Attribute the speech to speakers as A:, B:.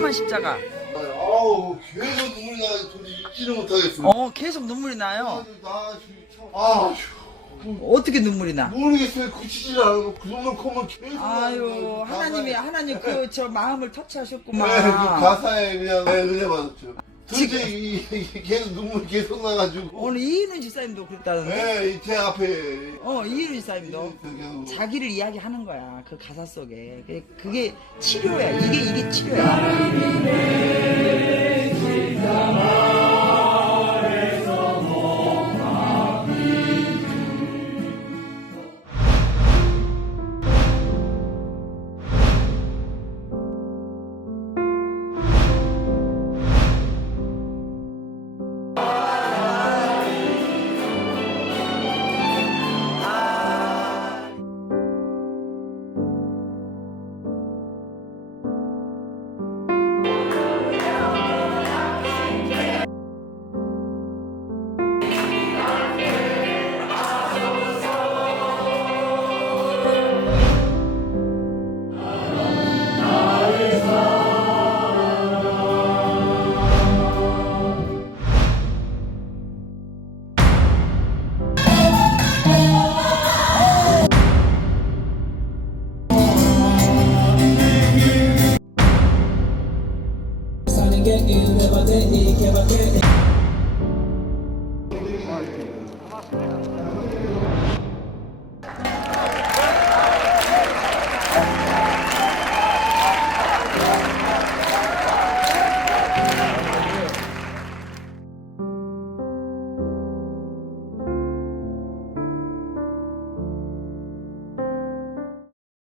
A: 험한 십자가.
B: 아우 계속 눈물이 나 도저히 잊지를 못하겠어.
A: 어, 계속 눈물이 나요.
B: 나 지금 참 아.
A: 어떻게 눈물이 나?
B: 모르겠어요. 그치질 않고 그 정도 크면 계속.
A: 아유,
B: 나와요.
A: 하나님이. 하나님 그 저 마음을
B: 네, 그
A: 터치하셨구만.
B: 가사에 그냥 네, 은혜 받았죠. 도대체 계속 눈물 계속 나가지고.
A: 오늘 이인훈 집사님도 그랬다던데.
B: 네, 이제 앞에.
A: 어, 이인훈 집사님도. 자기를 이야기하는 거야. 그 가사 속에. 그게- 그게 치료야. 이게, 이게 치료야. け夢まで行けばけ